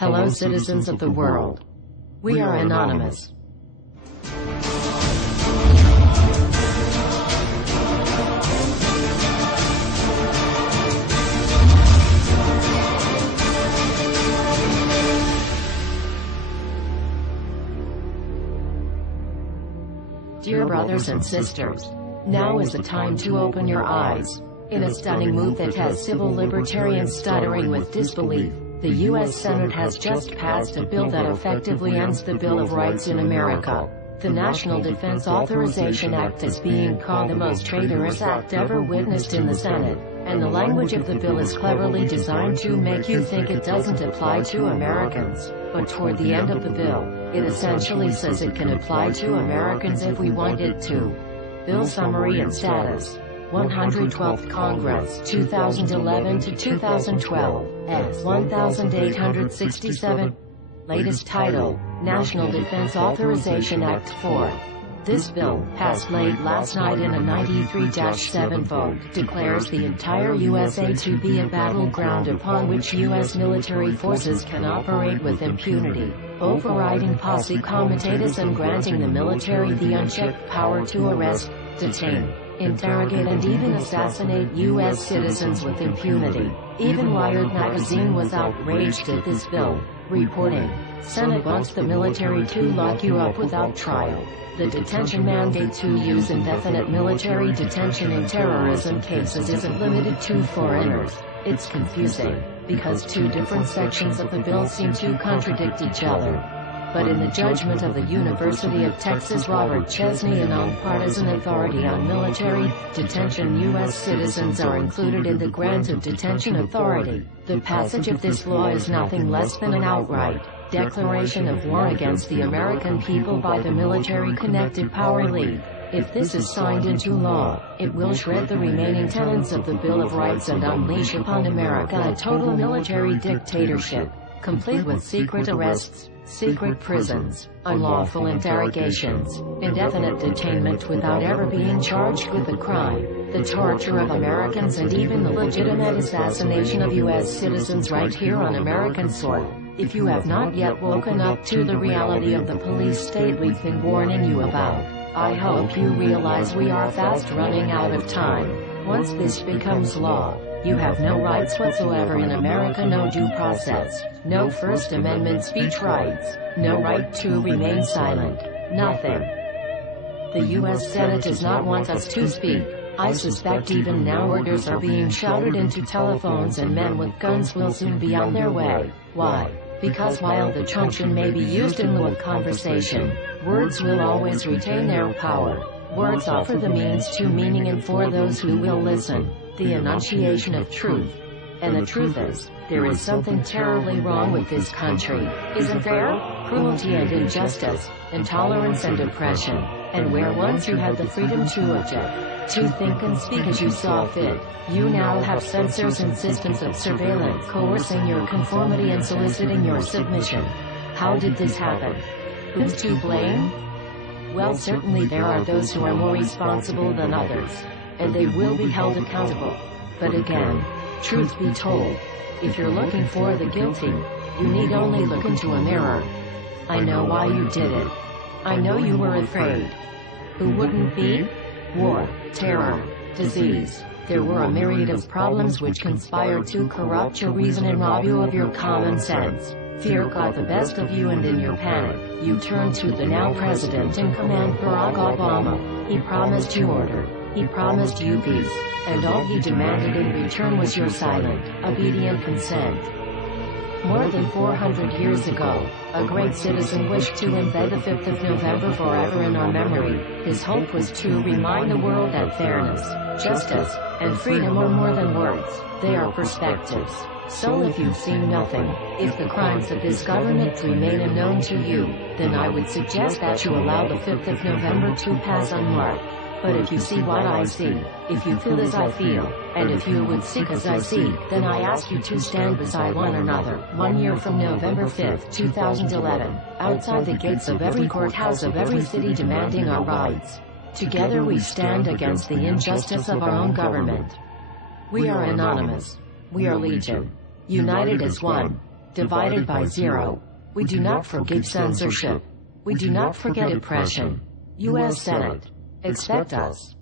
Hello, citizens of the world. We are anonymous. Dear brothers and sisters, now is the time to open your eyes. In a stunning move that has civil libertarians stuttering with disbelief, the U.S. Senate has just passed a bill that effectively ends the Bill of Rights in America. The National Defense Authorization Act is being called the most traitorous act ever witnessed in the Senate, and the language of the bill is cleverly designed to make you think it doesn't apply to Americans. But toward the end of the bill, it essentially says it can apply to Americans if we want it to. Bill summary and status. 112th Congress, 2011 to 2012, S. 1867. Latest title, National Defense Authorization Act 4. This bill, passed late last night in a 93-7 vote, declares the entire USA to be a battleground upon which U.S. military forces can operate with impunity, overriding Posse Comitatus and granting the military the unchecked power to arrest, detain, interrogate and even assassinate U.S. citizens with impunity. Even Wired magazine was outraged at this bill, reporting, Senate wants the military to lock you up without trial. The detention mandate to use indefinite military detention in terrorism cases isn't limited to foreigners. It's confusing, because two different sections of the bill seem to contradict each other. But in the judgment of the University of Texas Robert Chesney, a nonpartisan authority on military detention, U.S. citizens are included in the grant of detention authority. The passage of this law is nothing less than an outright declaration of war against the American people by the military connected power league. If this is signed into law, it will shred the remaining tenets of the Bill of Rights and unleash upon America a total military dictatorship, complete with secret arrests, secret prisons, unlawful interrogations, indefinite detainment without ever being charged with a crime, the torture of Americans and even the legitimate assassination of U.S. citizens right here on American soil. If you have not yet woken up to the reality of the police state we've been warning you about, I hope you realize we are fast running out of time. Once this becomes law, you have no rights whatsoever in America, no due process, no First Amendment speech rights, no right to remain silent, nothing. The U.S. Senate does not want us to speak. I suspect even now orders are being shouted into telephones and men with guns will soon be on their way. Why? Because while the truncheon may be used in lieu of conversation, words will always retain their power. Words offer the means to meaning and for those who will listen, the enunciation of truth. And the truth is, there is something terribly wrong with this country, isn't there? Cruelty and injustice, intolerance and oppression, and where once you had the freedom to object, to think and speak as you saw fit, you now have censors and systems of surveillance coercing your conformity and soliciting your submission. How did this happen? Who's to blame? Well, certainly there are those who are more responsible than others, and they will be held accountable. But again, truth be told, if you're looking for the guilty, you need only look into a mirror. I know why you did it. I know you were afraid. Who wouldn't be? War, terror, disease. There were a myriad of problems which conspired to corrupt your reason and rob you of your common sense. Fear got the best of you, and in your panic, you turned to the now president in command, Barack Obama. He promised you order. He promised you peace. And all he demanded in return was your silent, obedient consent. More than 400 years ago, a great citizen wished to embed the 5th of November forever in our memory. His hope was to remind the world that fairness, justice, and freedom are more than words, they are perspectives. So if you've seen nothing, if the crimes of this government remain unknown to you, then I would suggest that you allow the 5th of November to pass unmarked. But if you see what I see, if you feel as I feel, and if you would seek as I seek, then I ask you to stand beside one another, 1 year from November 5th, 2011, outside the gates of every courthouse of every city demanding our rights. Together we stand against the injustice of our own government. We are anonymous. We are legion. United as one. divided by 0. We do not forgive censorship. We do not forget oppression. U.S. Senate. Expect us.